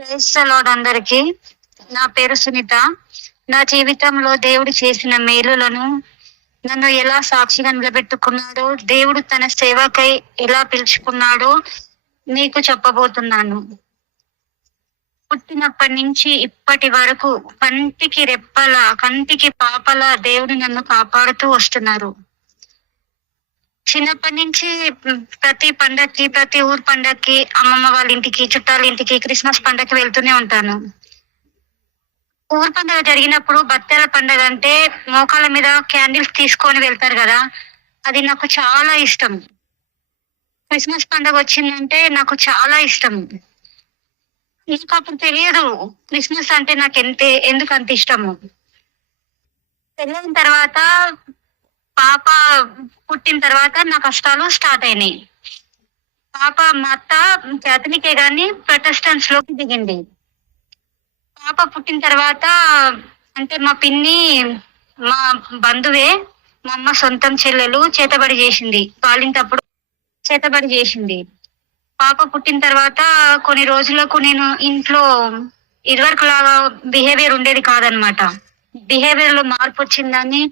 Praise the lord అందరికి. నా పేరు సునీత. నా జీవితంలో దేవుడు చేసిన మేలులను, నన్ను ఎలా సాక్షిగా నిలబెట్టుకున్నాడో, దేవుడు తన సేవకై ఎలా పిలుచుకున్నాడో మీకు చెప్పబోతున్నాను. పుట్టినప్పటి నుంచి ఇప్పటి వరకు కంటికి రెప్పల, కంటికి పాపల దేవుడు నన్ను కాపాడుతూ వస్తున్నారు. చిన్నప్పటి నుంచి ప్రతి పండక్కి, ప్రతి ఊరు పండక్కి, అమ్మమ్మ వాళ్ళ ఇంటికి, చుట్టాల ఇంటికి, క్రిస్మస్ పండగకి వెళ్తూనే ఉంటాను. ఊరు పండుగ జరిగినప్పుడు బత్తెల పండగ అంటే మోకాళ్ళ మీద క్యాండిల్స్ తీసుకొని వెళ్తారు కదా, అది నాకు చాలా ఇష్టం. క్రిస్మస్ పండగ వచ్చిందంటే నాకు చాలా ఇష్టం. నాకు అప్పుడు తెలియదు క్రిస్మస్ అంటే నాకు ఎందుకు అంత ఇష్టము. పెళ్ళైన తర్వాత, పాప పుట్టిన తర్వాత నా కష్టాలు స్టార్ట్ అయినాయి. మా అత్త క్యాథలికే గాని ప్రొటెస్టెంట్స్ లోకి దిగింది. పాప పుట్టిన తర్వాత అంటే మా పిన్ని, మా బంధువే, మా అమ్మ సొంతం చెల్లెలు చేతబడి చేసింది. పాలింటప్పుడు చేతబడి చేసింది. పాప పుట్టిన తర్వాత కొన్ని రోజులకు నేను ఇంట్లో ఇదివరకు లాగా బిహేవియర్ ఉండేది కాదనమాట. బిహేవియర్ లో మార్పు వచ్చిందని,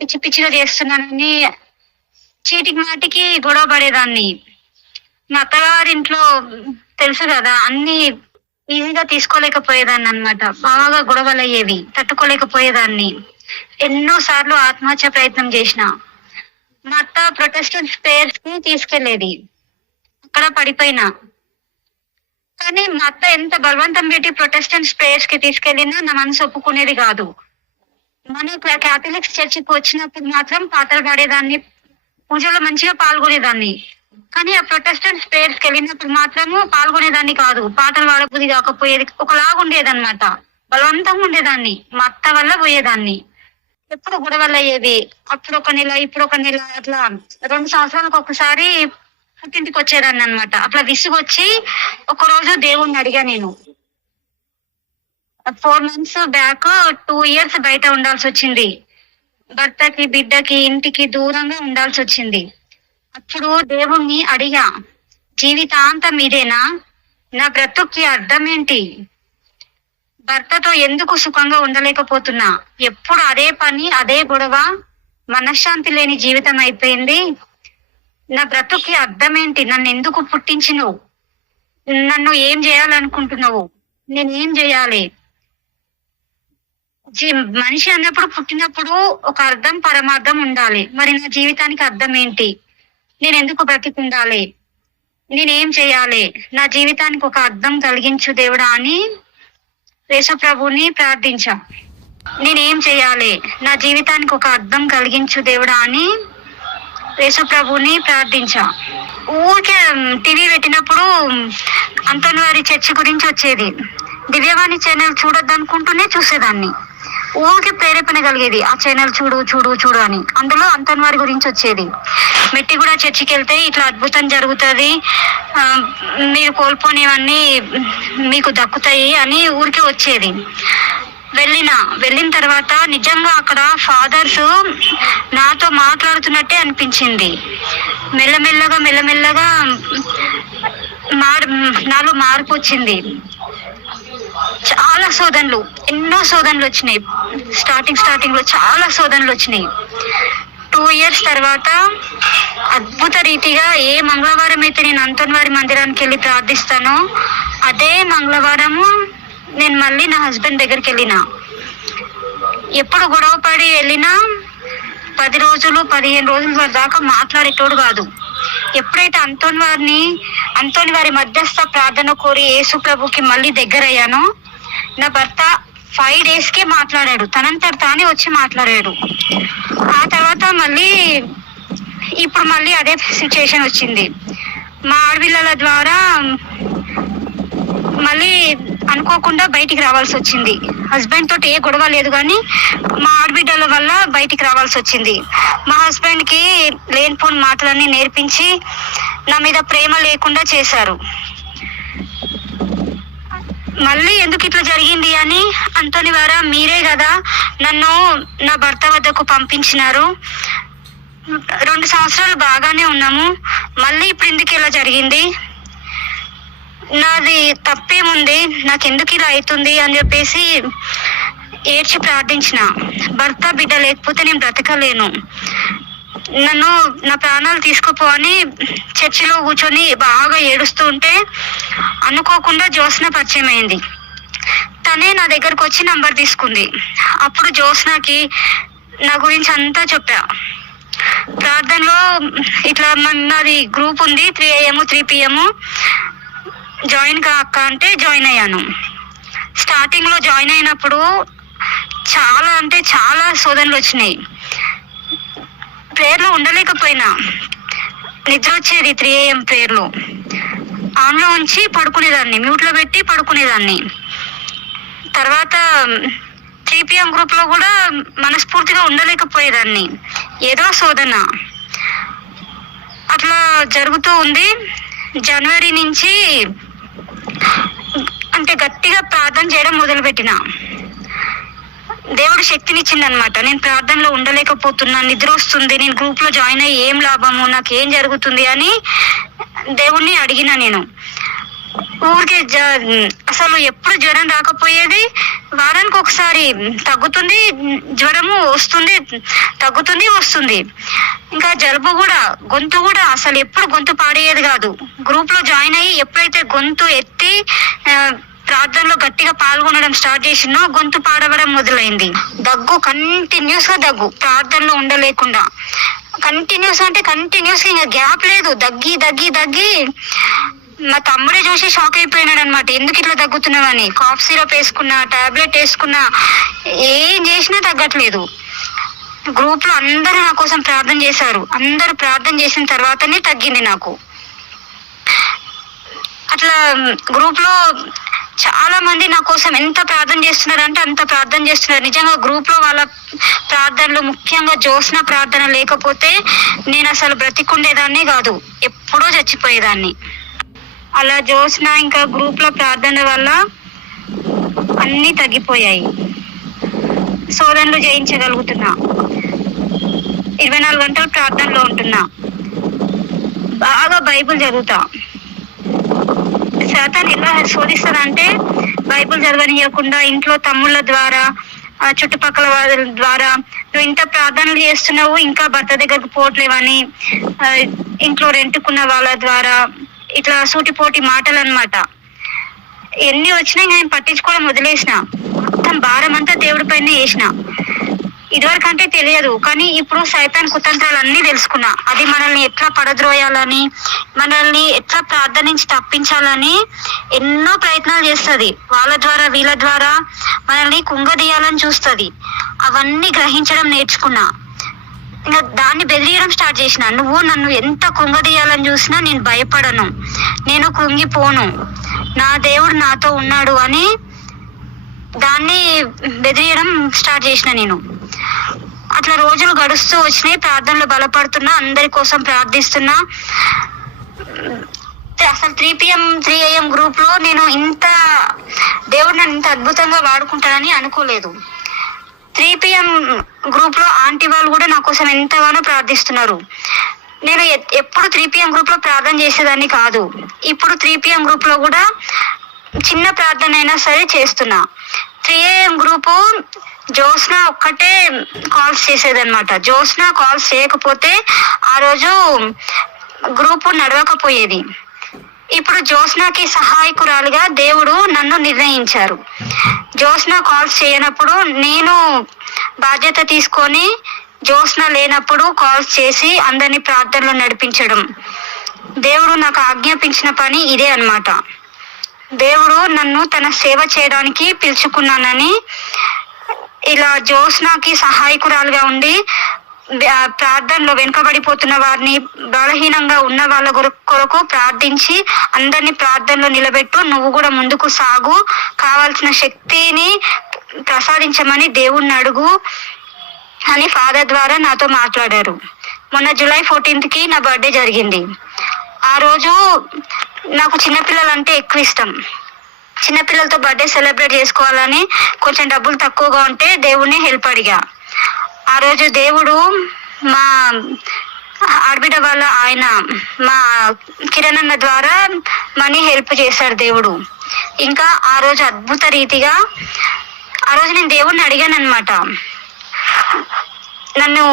పిచ్చి పిచ్చిగా చేస్తున్నానని చీటికి మాటికి గొడవ పడేదాన్ని. మా అత్తగారింట్లో తెలుసు కదా, అన్ని ఈజీగా తీసుకోలేకపోయేదాన్ని అనమాట. బాగా గొడవలు అయ్యేవి, తట్టుకోలేకపోయేదాన్ని. ఎన్నో సార్లు ఆత్మహత్య ప్రయత్నం చేసిన. మా అత్త ప్రొటెస్టెంట్ ప్రేయర్స్ కి తీసుకెళ్లేది, అక్కడ పడిపోయినా. కానీ మా అత్త ఎంత బలవంతం పెట్టి ప్రొటెస్టెంట్ ప్రేయర్స్ కి తీసుకెళ్ళినా నా మనసు ఒప్పుకునేది కాదు. మన క్యాథలిక్స్ చర్చికి వచ్చినప్పుడు మాత్రం పాటలు పాడేదాన్ని, పూజలో మంచిగా పాల్గొనేదాన్ని. కానీ ఆ ప్రొటెస్టెంట్ ప్రేయర్స్ కి వెళ్ళినప్పుడు మాత్రము పాల్గొనేదాన్ని కాదు. పాటలు పాడబుద్ధి కాకపోయేది, ఒకలాగా ఉండేదన్నమాట. బలవంతంగా ఉండేదాన్ని. మా అత్త వల్ల పోయేదాన్ని. ఎప్పుడు గొడవలు అయ్యేది. అప్పుడు ఒక నెల, ఇప్పుడు ఒక నెల, అట్లా 2 సంవత్సరాలకు ఒకసారి పుట్టింటికి వచ్చేదాన్ని అనమాట. అట్లా విసుగొచ్చి ఒక రోజు దేవుణ్ణి అడిగా. నేను 4 months బ్యాక్ 2 years బయట ఉండాల్సి వచ్చింది. భర్తకి, బిడ్డకి, ఇంటికి దూరంగా ఉండాల్సి వచ్చింది. అప్పుడు దేవుణ్ణి అడిగా, జీవితాంతం ఇదేనా? నా బ్రతుక్కి అర్థం ఏంటి? భర్తతో ఎందుకు సుఖంగా ఉండలేకపోతున్నా? ఎప్పుడు అదే పని, అదే గొడవ, మనశ్శాంతి లేని జీవితం అయిపోయింది. నా బ్రతుక్కి అర్థం ఏంటి? నన్ను ఎందుకు పుట్టించినవు? నన్ను ఏం చేయాలనుకుంటున్నావు? నేనేం చేయాలి? మనిషి అన్నప్పుడు, పుట్టినప్పుడు ఒక అర్థం, పరమార్థం ఉండాలి. మరి నా జీవితానికి అర్థం ఏంటి? నేను ఎందుకు బ్రతికుండాలి? నేనేం చేయాలి? నా జీవితానికి ఒక అర్థం కలిగించు దేవుడా అని యేసు ప్రభుని ప్రార్థించా. నేనేం చేయాలి? నా జీవితానికి ఒక అర్థం కలిగించు దేవుడా అని యేసు ప్రభుని ప్రార్థించా. ఊరికే టీవీ పెట్టినప్పుడు అంతోని వారి చర్చి గురించి వచ్చేది. దివ్యవాణి ఛానల్ చూడొద్దు అనుకుంటూనే చూసేదాన్ని. ఊరికి ప్రేరేపణ కలిగేది, ఆ ఛానల్ చూడు చూడు చూడు అని. అందులో అంతోని వారి గురించి వచ్చేది. మెట్టి కూడా చర్చికి వెళ్తే ఇట్లా అద్భుతం జరుగుతుంది, మీరు కోల్పోనేవన్నీ మీకు దక్కుతాయి అని ఊరికి వచ్చేది. వెళ్ళిన తర్వాత నిజంగా అక్కడ ఫాదర్స్ నాతో మాట్లాడుతున్నట్టే అనిపించింది. మెల్లమెల్లగా నాలో మార్పు వచ్చింది. చాలా శోధనలు, ఎన్నో శోధనలు వచ్చినాయి. స్టార్టింగ్ లో చాలా శోధనలు వచ్చినాయి. 2 years తర్వాత అద్భుత రీతిగా, ఏ మంగళవారం అయితే నేను అంతోని వారి మందిరానికి వెళ్ళి ప్రార్థిస్తానో, అదే మంగళవారము నేను మళ్ళీ నా హస్బెండ్ దగ్గరికి వెళ్ళిన. ఎప్పుడు గొడవ పడి వెళ్ళినా 10 రోజులు, 15 రోజుల దాకా మాట్లాడేటోడు కాదు. ఎప్పుడైతే అంతోని వారి మధ్యస్థ ప్రార్థన కోరి యేసు ప్రభుకి మళ్ళీ దగ్గర అయ్యానో, నా భర్త 5 days కే మాట్లాడాడు. తనంతట తానే వచ్చి మాట్లాడాడు. ఆ తర్వాత ఇప్పుడు మళ్ళీ అదే సిచ్యుయేషన్ వచ్చింది. మా ఆడపిల్లల ద్వారా మళ్ళీ అనుకోకుండా బయటికి రావాల్సి వచ్చింది. హస్బెండ్ తోటి ఏ గొడవ లేదు, కానీ మా ఆడబిడ్డల వల్ల బయటికి రావాల్సి వచ్చింది. మా హస్బెండ్ కి లేనిపోని మాటలన్నీ నేర్పించి నా మీద ప్రేమ లేకుండా చేశారు. మళ్ళీ ఎందుకు ఇట్లా జరిగింది అని అంతోని వారా, మీరే కదా నన్ను నా భర్త వద్దకు పంపించినారు, 2 సంవత్సరాలు బాగానే ఉన్నాము, మళ్ళీ ఇప్పుడు ఎందుకు ఇలా జరిగింది? నాది తప్పేముంది, నాకు ఎందుకు ఇలా అవుతుంది అని చెప్పేసి ఏడ్చి ప్రార్థించిన. భర్త బిడ్డ లేకపోతే నేను బ్రతకలేను, నన్ను నా ప్రాణాలు తీసుకుపో అని చర్చిలో కూర్చొని బాగా ఏడుస్తూ ఉంటే అనుకోకుండా జ్యోత్స్న పరిచయం అయింది. తనే నా దగ్గరకు వచ్చి నంబర్ తీసుకుంది. అప్పుడు జ్యోత్స్నకి నా గురించి అంతా చెప్పా. ప్రార్థనలో ఇట్లా నాది గ్రూప్ ఉంది, 3 AM 3 PM జాయిన్ కా అక్క అంటే జాయిన్ అయ్యాను. స్టార్టింగ్ లో జాయిన్ అయినప్పుడు చాలా అంటే చాలా శోధనలు వచ్చినాయి. ప్రేయర్లో ఉండలేకపోయినా, నిద్ర వచ్చేది 3 AM ప్రేయర్లో. ఆన్లో ఉంచి పడుకునేదాన్ని, మ్యూట్లో పెట్టి పడుకునేదాన్ని. తర్వాత 3 PM గ్రూప్ లో కూడా మనస్ఫూర్తిగా ఉండలేకపోయేదాన్ని, ఏదో శోధన అట్లా జరుగుతూ ఉంది. జనవరి నుంచి అంటే గట్టిగా ప్రార్థన చేయడం మొదలుపెట్టిన. దేవుడు శక్తినిచ్చింది అనమాట. నేను ప్రార్థనలో ఉండలేకపోతున్నా, నిద్ర వస్తుంది, నేను గ్రూప్ లో జాయిన్ అయ్యి ఏం లాభము, నాకు ఏం జరుగుతుంది అని దేవుణ్ణి అడిగిన. నేను ఊరికే అసలు ఎప్పుడు జ్వరం రాకపోయేది, వారానికి ఒకసారి తగ్గుతుంది, జ్వరము వస్తుంది, తగ్గుతుంది, వస్తుంది. ఇంకా జలుబు కూడా, గొంతు కూడా అసలు ఎప్పుడు గొంతు పాడేది కాదు. గ్రూప్ లో జాయిన్ అయ్యి ఎప్పుడైతే గొంతు ఎత్తి ప్రార్థనలో గట్టిగా పాల్గొనడం స్టార్ట్ చేసినో గొంతు పాడవడం మొదలైంది. దగ్గు, కంటిన్యూస్ గా దగ్గు, ప్రార్థనలో ఉండలేకుండా కంటిన్యూస్ అంటే కంటిన్యూస్, ఇంకా గ్యాప్ లేదు. దగ్గి దగ్గి దగ్గి మా తమ్ముడే చూసి షాక్ అయిపోయినాడు అనమాట, ఎందుకు ఇట్లా దగ్గుతున్నావని. కాఫ్ సిరప్ వేసుకున్నా, టాబ్లెట్ వేసుకున్నా, ఏం చేసినా తగ్గట్లేదు. గ్రూప్ లో అందరూ నా కోసం ప్రార్థన చేశారు. అందరూ ప్రార్థన చేసిన తర్వాతనే తగ్గింది నాకు. అట్లా గ్రూప్ లో చాలా మంది నా కోసం ఎంత ప్రార్థన చేస్తున్నారు అంటే అంత ప్రార్థన చేస్తున్నారు. నిజంగా గ్రూప్ లో వాళ్ళ ప్రార్థనలు, ముఖ్యంగా జ్యోత్స్న ప్రార్థన లేకపోతే నేను అసలు బ్రతికుండేదాన్ని కాదు, ఎప్పుడో చచ్చిపోయేదాన్ని. అలా జ్యోత్స్న ఇంకా గ్రూప్ లో ప్రార్థన వల్ల అన్ని తగ్గిపోయాయి. శోధనలు జయించగలుగుతున్నా, 24 గంటలు ప్రార్థనలో ఉంటున్నా, బాగా బైబిల్ చదువుతా. శాతాన్ని ఎలా శోధిస్తానంటే బైబిల్ చదవనియకుండా ఇంట్లో తమ్ముళ్ళ ద్వారా, చుట్టుపక్కల వాళ్ళ ద్వారా, నువ్వు ఇంత ప్రార్థనలు చేస్తున్నావు ఇంకా భర్త దగ్గరకు పోవట్లేవని, ఇంట్లో రెంటుకున్న వాళ్ళ ద్వారా ఇట్లా సూటిపోటి మాటలు అన్నమాట. ఎన్ని వచ్చినా నేను పట్టించుకోవడం వదిలేసిన. మొత్తం భారం అంతా దేవుడి పైన వేసిన. ఇదివరకు అంటే తెలియదు, కానీ ఇప్పుడు సైతాన్ కుతంత్రాలు అన్ని తెలుసుకున్నా. అది మనల్ని ఎట్లా పడద్రోయాలని, మనల్ని ఎట్లా ప్రార్థన నుంచి తప్పించాలని ఎన్నో ప్రయత్నాలు చేస్తుంది. వాళ్ళ ద్వారా వీళ్ళ ద్వారా మనల్ని కుంగదీయాలని చూస్తుంది. అవన్నీ గ్రహించడం నేర్చుకున్నా. ఇంకా దాన్ని బెదిరియడం స్టార్ట్ చేసిన. నువ్వు నన్ను ఎంత కుంగదీయాలని చూసినా నేను భయపడను, నేను కుంగిపోను, నా దేవుడు నాతో ఉన్నాడు అని దాన్ని బెదిరియడం స్టార్ట్ చేసిన నేను. అట్లా రోజులు గడుస్తూ వచ్చినాయి. ప్రార్థనలు బలపడుతున్నా, అందరి కోసం ప్రార్థిస్తున్నా. అసలు 3 PM 3 AM గ్రూప్ లో నేను ఇంత దేవుడు నన్ను ఇంత అద్భుతంగా వాడుకుంటానని అనుకోలేదు. 3 PM గ్రూప్ లో ఆంటీ వాళ్ళు కూడా నా కోసం ఎంతగానో ప్రార్థిస్తున్నారు. నేను ఎప్పుడు 3 PM గ్రూప్ లో ప్రార్థన చేసేదాన్ని కాదు. ఇప్పుడు 3 PM గ్రూప్ లో కూడా చిన్న ప్రార్థన అయినా సరే చేస్తున్నా. 3 AM గ్రూపు జ్యోత్స్న ఒక్కటే కాల్స్ చేసేదన్నమాట. జ్యోత్స్న కాల్స్ చేయకపోతే ఆ రోజు గ్రూపు నడవకపోయేది. ఇప్పుడు జ్యోత్స్నకి సహాయకురాలుగా దేవుడు నన్ను నిర్ణయించారు. జ్యోత్స్న కాల్స్ చేయనప్పుడు నేను బాధ్యత తీసుకొని, జ్యోత్స్న లేనప్పుడు కాల్స్ చేసి అందరినీ ప్రార్థనలో నడిపించడం. దేవుడు నాకు ఆజ్ఞాపించిన పని ఇదే అన్నమాట. దేవుడు నన్ను తన సేవ చేయడానికి పిలుచుకున్నానని ఇలా జ్యోత్స్నకి సహాయకురాలుగా ఉండి ప్రార్థనలో వెనుకబడిపోతున్న వారిని, బలహీనంగా ఉన్న వాళ్ళ కొరకు ప్రార్థించి అందరినీ ప్రార్థనలో నిలబెట్టు, నువ్వు కూడా ముందుకు సాగు, కావాల్సిన శక్తిని ప్రసాదించమని దేవుణ్ణి అడుగు అని ఫాదర్ ద్వారా నాతో మాట్లాడారు. మొన్న July 14th నా బర్త్డే జరిగింది. ఆ రోజు నాకు చిన్నపిల్లలు అంటే ఎక్కువ ఇష్టం. చిన్నపిల్లలతో బర్త్డే సెలబ్రేట్ చేసుకోవాలని కొంచెం డబ్బులు తక్కువగా ఉంటే దేవుణ్ణి హెల్ప్ అడిగా. ఆ రోజు దేవుడు మా ఆడబిడ్డ వాళ్ళ ఆయన మా కిరణ్ అన్న ద్వారా మనీ హెల్ప్ చేశారు దేవుడు. ఇంకా ఆ రోజు అద్భుత రీతిగా ఆ రోజు నేను దేవుడిని అడిగాను అనమాట. నన్ను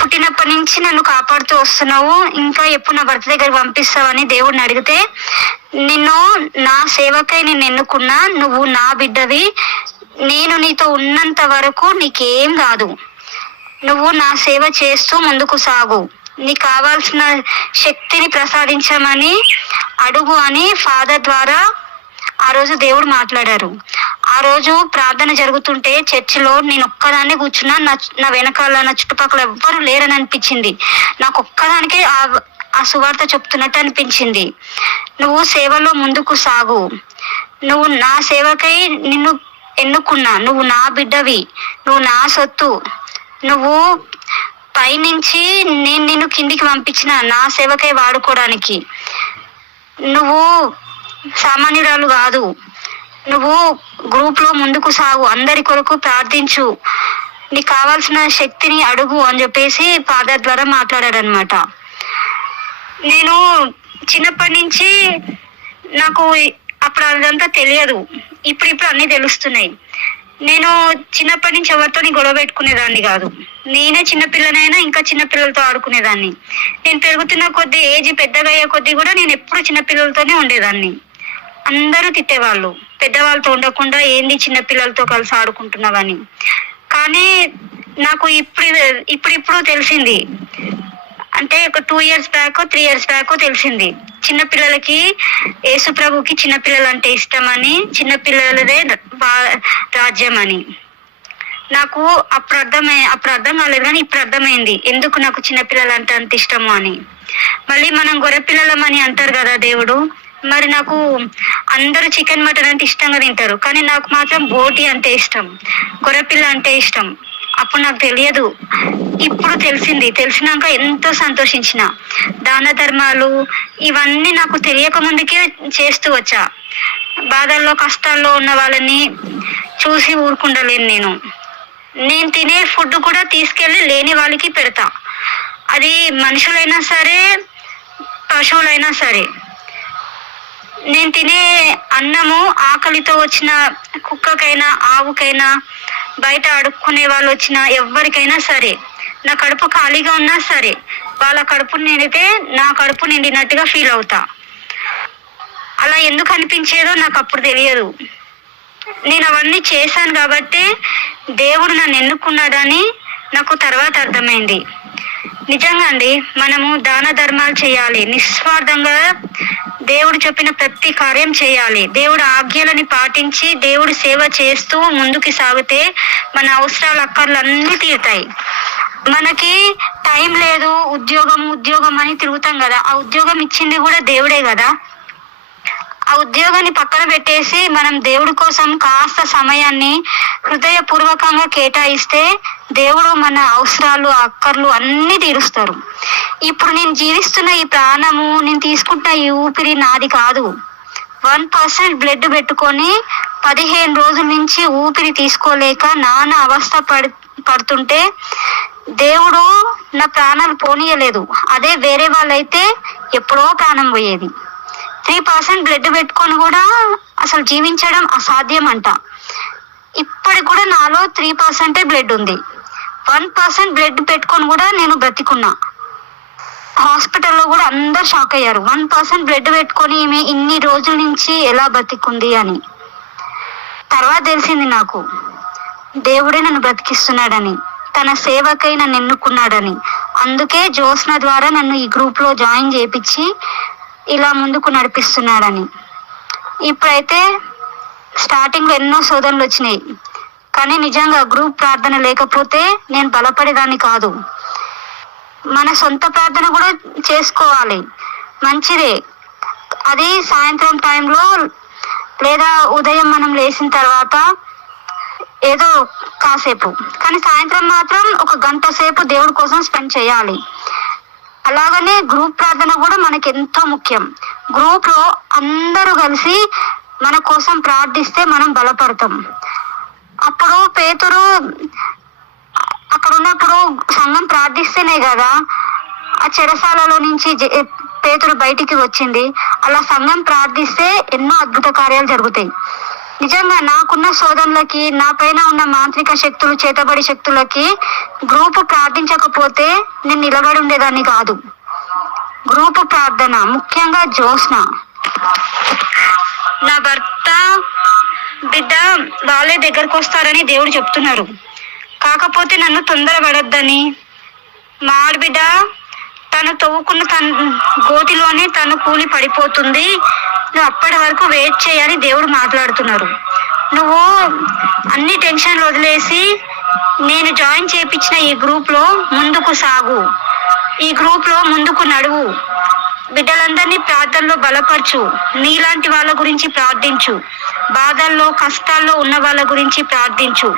పుట్టినప్పటి నుంచి నన్ను కాపాడుతూ వస్తున్నావు, ఇంకా ఎప్పుడు నా భర్త దగ్గర పంపిస్తావని దేవుడిని అడిగితే, నిన్ను నా సేవకై నేను ఎన్నుకున్నా, నువ్వు నా బిడ్డవి, నేను నీతో ఉన్నంత వరకు నీకేం కాదు, నువ్వు నా సేవ చేస్తూ ముందుకు సాగు, నీకు కావాల్సిన శక్తిని ప్రసాదించమని అడుగు అని ఫాదర్ ద్వారా ఆ రోజు దేవుడు మాట్లాడారు. ఆ రోజు ప్రార్థన జరుగుతుంటే చర్చిలో నేను ఒక్కదాన్ని కూర్చున్నా. నా వెనకాల నా చుట్టుపక్కల ఎవ్వరు లేరని అనిపించింది. నాకు ఒక్కదానికే ఆ సువార్త చెప్తున్నట్టు అనిపించింది. నువ్వు సేవలో ముందుకు సాగు, నువ్వు నా సేవకై నిన్ను ఎన్నుకున్నా, నువ్వు నా బిడ్డవి, నువ్వు నా సొత్తు, నువ్వు పైనుంచి నేను నిన్ను కిందికి పంపించిన నా సేవకై వాడుకోవడానికి, నువ్వు సామాన్యురాలు కాదు, నువ్వు గ్రూప్ లో ముందుకు సాగు, అందరి కొరకు ప్రార్థించు, నీకు కావాల్సిన శక్తిని అడుగు అని చెప్పేసి ఫాదర్ ద్వారా మాట్లాడారనమాట. నేను చిన్నప్పటి నుంచి నాకు అప్పుడు అదంతా తెలియదు, ఇప్పుడు అన్ని తెలుస్తున్నాయి. నేను చిన్నప్పటి నుంచి ఎవరితో గొడవ పెట్టుకునేదాన్ని కాదు. నేనే చిన్నపిల్లనైనా ఇంకా చిన్నపిల్లలతో ఆడుకునేదాన్ని. నేను పెరుగుతున్న కొద్దీ, ఏజ్ పెద్దగా అయ్యే కొద్దీ కూడా నేను ఎప్పుడు చిన్నపిల్లలతోనే ఉండేదాన్ని. అందరూ తిట్టేవాళ్ళు, పెద్దవాళ్ళతో ఉండకుండా ఏంది చిన్నపిల్లలతో కలిసి ఆడుకుంటున్నావని. కానీ నాకు ఇప్పుడు తెలిసింది, అంటే ఒక 2 years బ్యాక్ 3 years బ్యాక్ తెలిసింది, చిన్నపిల్లలకి యేసుప్రభుకి చిన్నపిల్లలు అంటే ఇష్టమని, చిన్నపిల్లలదే రాజ్యం అని. నాకు అప్పుడు అర్థం కాలేదు, కానీ ఇప్పుడు అర్థమైంది ఎందుకు నాకు చిన్నపిల్లలు అంటే అంత ఇష్టము అని. మళ్ళీ మనం గొర్రెపిల్లలం అని అంటారు కదా దేవుడు. మరి నాకు అందరూ చికెన్ మటన్ అంటే ఇష్టంగా తింటారు, కానీ నాకు మాత్రం బోటి అంటే ఇష్టం, గొర్రెపిల్ల అంటే ఇష్టం. అప్పుడు నాకు తెలియదు, ఇప్పుడు తెలిసింది. తెలిసినాక ఎంతో సంతోషించిన. దాన ధర్మాలు ఇవన్నీ నాకు తెలియక ముందుకే చేస్తూ వచ్చా. బాధల్లో కష్టాల్లో ఉన్న వాళ్ళని చూసి ఊరుకుండలేను. నేను తినే ఫుడ్ కూడా తీసుకెళ్ళి లేని వాళ్ళకి పెడతా. అది మనుషులైనా సరే, పశువులైనా సరే. నేను తినే అన్నము ఆకలితో వచ్చిన కుక్కకైనా, ఆవుకైనా, బయట అడుక్కునే వాళ్ళు వచ్చిన ఎవరికైనా సరే, నా కడుపు ఖాళీగా ఉన్నా సరే, వాళ్ళ కడుపు నిండితే నా కడుపు నిండినట్టుగా ఫీల్ అవుతా. అలా ఎందుకు అనిపించేదో నాకు అప్పుడు తెలియదు. నేను అవన్నీ చేశాను కాబట్టి దేవుడు నన్ను ఎన్నుకున్నాడని నాకు తర్వాత అర్థమైంది. నిజంగా అండి, మనము దాన ధర్మాలు చేయాలి, నిస్వార్థంగా దేవుడు చెప్పిన ప్రతి కార్యం చేయాలి. దేవుడు ఆజ్ఞలని పాటించి దేవుడు సేవ చేస్తూ ముందుకు సాగితే మన అవసరాలు, అక్కర్లు అన్నీ తీరుతాయి. మనకి టైం లేదు, ఉద్యోగం అని తిరుగుతాం కదా, ఆ ఉద్యోగం ఇచ్చింది కూడా దేవుడే కదా. ఆ ఉద్యోగాన్ని పక్కన పెట్టేసి మనం దేవుడి కోసం కాస్త సమయాన్ని హృదయపూర్వకంగా కేటాయిస్తే దేవుడు మన అవసరాలు, అక్కర్లు అన్ని తీరుస్తారు. ఇప్పుడు నేను జీవిస్తున్న ఈ ప్రాణము, నేను తీసుకుంటున్న ఈ ఊపిరి నాది కాదు. 1% బ్లడ్ పెట్టుకొని 15 రోజుల నుంచి ఊపిరి తీసుకోలేక నానా అవస్థ పడుతుంటే దేవుడు నా ప్రాణాలు పోనీయలేదు. అదే వేరే వాళ్ళైతే ఎప్పుడో ప్రాణం పోయేది. 3% బ్లడ్ పెట్టుకొని కూడా అసలు జీవించడం అసాధ్యం అంట. ఇప్పటికి కూడా నాలో 3% బ్లడ్ ఉంది. 1% బ్లడ్ పెట్టుకొని కూడా నేను బ్రతికున్నా. హాస్పిటల్లో కూడా అందరు షాక్ అయ్యారు, 1% బ్లడ్ పెట్టుకొని ఈమె ఇన్ని రోజుల నుంచి ఎలా బ్రతికుంది అని. తర్వాత తెలిసింది నాకు, దేవుడే నన్ను బ్రతికిస్తున్నాడని, తన సేవకై నన్ను ఎన్నుకున్నాడని. అందుకే జ్యోత్స్న ద్వారా నన్ను ఈ గ్రూప్ లో జాయిన్ చేయించి ఇలా ముందుకు నడిపిస్తున్నాడని. ఇప్పుడైతే స్టార్టింగ్ లో ఎన్నో శోధనలు వచ్చినాయి, కానీ నిజంగా గ్రూప్ ప్రార్థన లేకపోతే నేను బలపడేదాన్ని కాదు. మన సొంత ప్రార్థన కూడా చేసుకోవాలి, మంచిదే. అది సాయంత్రం టైంలో లేదా ఉదయం మనం లేచిన తర్వాత ఏదో కాసేపు, కానీ సాయంత్రం మాత్రం 1 గంట సేపు దేవుడి కోసం స్పెండ్ చేయాలి. అలాగనే గ్రూప్ ప్రార్థన కూడా మనకి ఎంతో ముఖ్యం. గ్రూప్ లో అందరూ కలిసి మన కోసం ప్రార్థిస్తే మనం బలపడతాం. అప్పుడు పేతురు అక్కడ ఉన్నప్పుడు సంఘం ప్రార్థిస్తేనే కదా ఆ చెరసాలలో నుంచి పేతురు బయటికి వచ్చింది. అలా సంఘం ప్రార్థిస్తే ఎన్నో అద్భుత కార్యాలు జరుగుతాయి. నిజంగా నాకున్న శోధనలకి, నా పైన ఉన్న మాంత్రిక శక్తులు, చేతబడి శక్తులకి గ్రూపు ప్రార్థించకపోతే నేను నిలబడి ఉండేదాన్ని కాదు. గ్రూపు ప్రార్థన, ముఖ్యంగా జ్యోత్స్న. నా భర్త బిడ్డ వాళ్ళే దగ్గరకు వస్తారని దేవుడు చెప్తున్నారు. కాకపోతే నన్ను తొందరపడొద్దని, మా ఆడబిడ్డ తను తవ్వుకున్న గోతిలోనే తను కూలి పడిపోతుంది, నువ్వు అప్పటి వరకు వెయిట్ చేయని దేవుడు మాట్లాడుతున్నారు. నువ్వు అన్ని టెన్షన్లు వదిలేసి నేను జాయిన్ చేయించిన ఈ గ్రూప్ లో ముందుకు సాగు, ఈ గ్రూప్ లో ముందుకు నడువు, బిడ్డలందరినీ ప్రార్థనలో బలపరచు, నీలాంటి వాళ్ళ గురించి ప్రార్థించు, బాధల్లో కష్టాల్లో ఉన్న వాళ్ళ గురించి ప్రార్థించు,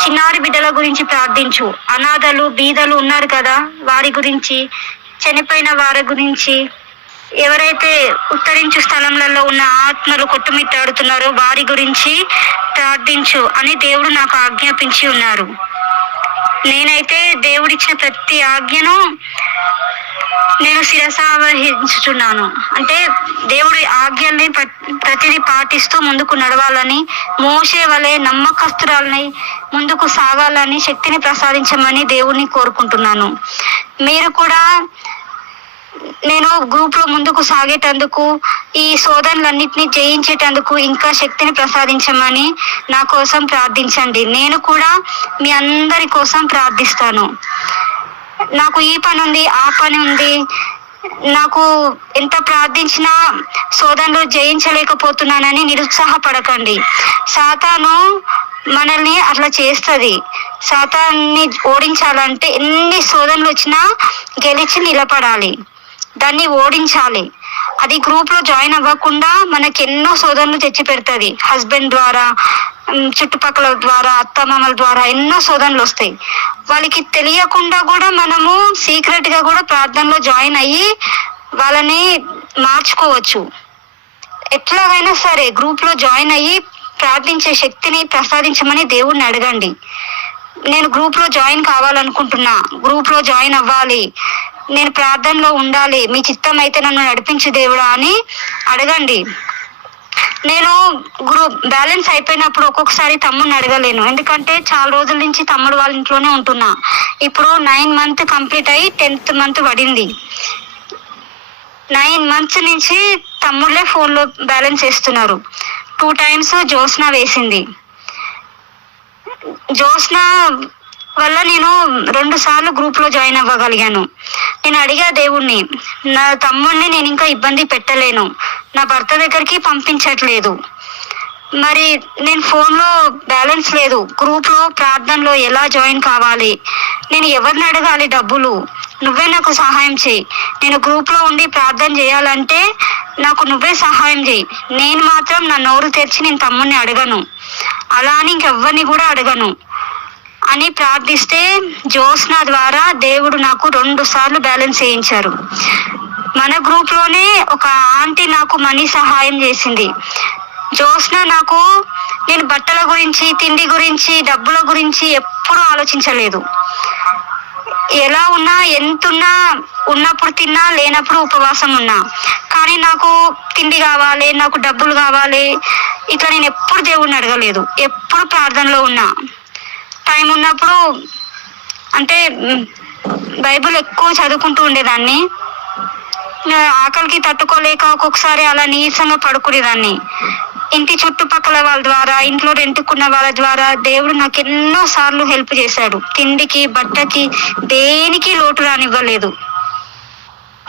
చిన్నారి బిడ్డల గురించి ప్రార్థించు, అనాథలు బీదలు ఉన్నారు కదా వారి గురించి, చనిపోయిన వారి గురించి, ఎవరైతే ఉత్తరించు స్థలంలలో ఉన్న ఆత్మలు కొట్టుమిట్టాడుతున్నారో వారి గురించి ప్రార్థించు అని దేవుడు నాకు ఆజ్ఞాపించి ఉన్నారు. నేనైతే దేవుడిచ్చిన ప్రతి ఆజ్ఞను నేను శిరసావహించుచున్నాను. అంటే దేవుడి ఆజ్ఞల్ని ప్రతిదీ పాటిస్తూ ముందుకు నడవాలని, మోషే వలె నమ్మకస్తురాలని ముందుకు సాగాలని శక్తిని ప్రసాదించమని దేవుణ్ణి కోరుకుంటున్నాను. మీరు కూడా నేను గ్రూప్ లో ముందుకు సాగేటందుకు, ఈ శోధనలన్నిటినీ జయించేటందుకు ఇంకా శక్తిని ప్రసాదించమని నా కోసం ప్రార్థించండి. నేను కూడా మీ అందరి కోసం ప్రార్థిస్తాను. నాకు ఈ పని ఉంది, ఆ పని ఉంది, నాకు ఎంత ప్రార్థించినా శోధనలు జయించలేకపోతున్నానని నిరుత్సాహపడకండి. సాతాను మనల్ని అట్లా చేస్తుంది. సాతాన్ని ఓడించాలంటే ఎన్ని శోధనలు వచ్చినా గెలిచి నిలబడాలి, దాన్ని ఓడించాలి. అది గ్రూప్ లో జాయిన్ అవ్వకుండా మనకి ఎన్నో శోధనలు తెచ్చి పెడుతుంది. హస్బెండ్ ద్వారా, చుట్టుపక్కల ద్వారా, అత్తమామల ద్వారా ఎన్నో శోధనలు వస్తాయి. వాళ్ళకి తెలియకుండా కూడా మనము సీక్రెట్ గా కూడా ప్రార్థనలో జాయిన్ అయ్యి వాళ్ళని మార్చుకోవచ్చు. ఎట్లాగైనా సరే గ్రూప్ లో జాయిన్ అయ్యి ప్రార్థించే శక్తిని ప్రసాదించమని దేవుడిని అడగండి. నేను గ్రూప్ లో జాయిన్ కావాలనుకుంటున్నా, గ్రూప్ లో జాయిన్ అవ్వాలి, నేను ప్రార్థనలో ఉండాలి, మీ చిత్తం అయితే నన్ను నడిపించు దేవుడా అని అడగండి. నేను బ్యాలెన్స్ అయిపోయినప్పుడు ఒక్కొక్కసారి తమ్ముడిని అడగలేను, ఎందుకంటే చాలా రోజుల నుంచి తమ్ముడు వాళ్ళ ఇంట్లోనే ఉంటున్నా. ఇప్పుడు 9 months కంప్లీట్ అయ్యి 10th month పడింది. 9 months నుంచి తమ్ముళ్ళే ఫోన్లో బ్యాలెన్స్ వేస్తున్నారు. 2 times జ్యోత్స్న వేసింది. జ్యోత్స్న వల్ల నేను 2 సార్లు గ్రూప్ లో జాయిన్ అవ్వగలిగాను. నేను అడిగా దేవుణ్ణి, నా తమ్ముడిని నేను ఇంకా ఇబ్బంది పెట్టలేను, నా భర్త దగ్గరికి పంపించట్లేదు, మరి నేను ఫోన్లో బ్యాలెన్స్ లేదు, గ్రూప్ లో ప్రార్థనలో ఎలా జాయిన్ కావాలి, నేను ఎవరిని అడగాలి డబ్బులు, నువ్వే నాకు సహాయం చేయి. నేను గ్రూప్ లో ఉండి ప్రార్థన చేయాలంటే నాకు నువ్వే సహాయం చేయి. నేను మాత్రం నా నోరు తెరిచి నేను తమ్ముడిని అడగను, అలా అని ఇంకెవ్వరిని కూడా అడగను అని ప్రార్థిస్తే జ్యోత్స్న ద్వారా దేవుడు నాకు 2 సార్లు బ్యాలెన్స్ వేయించారు. మన గ్రూప్ లోనే ఒక ఆంటీ నాకు మనీ సహాయం చేసింది. జ్యోత్స్న నాకు, నేను బట్టల గురించి, తిండి గురించి, డబ్బుల గురించి ఎప్పుడూ ఆలోచించలేదు. ఎలా ఉన్నా, ఎంతున్నా, ఉన్నప్పుడు తిన్నా, లేనప్పుడు ఉపవాసం ఉన్నా, కానీ నాకు తిండి కావాలి, నాకు డబ్బులు కావాలి, ఇట్లా నేను ఎప్పుడు దేవుడిని అడగలేదు. ఎప్పుడు ప్రార్థనలో ఉన్నా, టైం ఉన్నప్పుడు అంటే బైబిల్ ఎక్కువ చదువుకుంటూ ఉండేదాన్ని. ఆకలికి తట్టుకోలేక ఒక్కొక్కసారి అలా నీరసంగా పడుకునేదాన్ని. ఇంటి చుట్టుపక్కల వాళ్ళ ద్వారా, ఇంట్లో రెంటుకున్న వాళ్ళ ద్వారా దేవుడు నాకు ఎన్నో సార్లు హెల్ప్ చేశాడు. తిండికి, బట్టకి, దేనికి లోటు రానివ్వలేదు.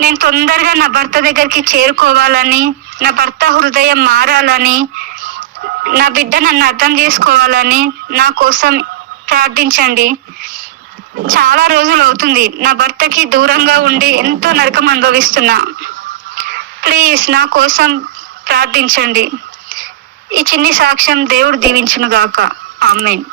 నేను తొందరగా నా భర్త దగ్గరికి చేరుకోవాలని, నా భర్త హృదయం మారాలని, నా బిడ్డ నన్ను అర్థం చేసుకోవాలని నా కోసం ప్రార్థించండి. చాలా రోజులు అవుతుంది నా భర్తకి దూరంగా ఉండి ఎంతో నరకం అనుభవిస్తున్నా. ప్లీజ్ నా కోసం ప్రార్థించండి. ఈ చిన్ని సాక్ష్యం దేవుడు దీవించును గాక. ఆమేన్.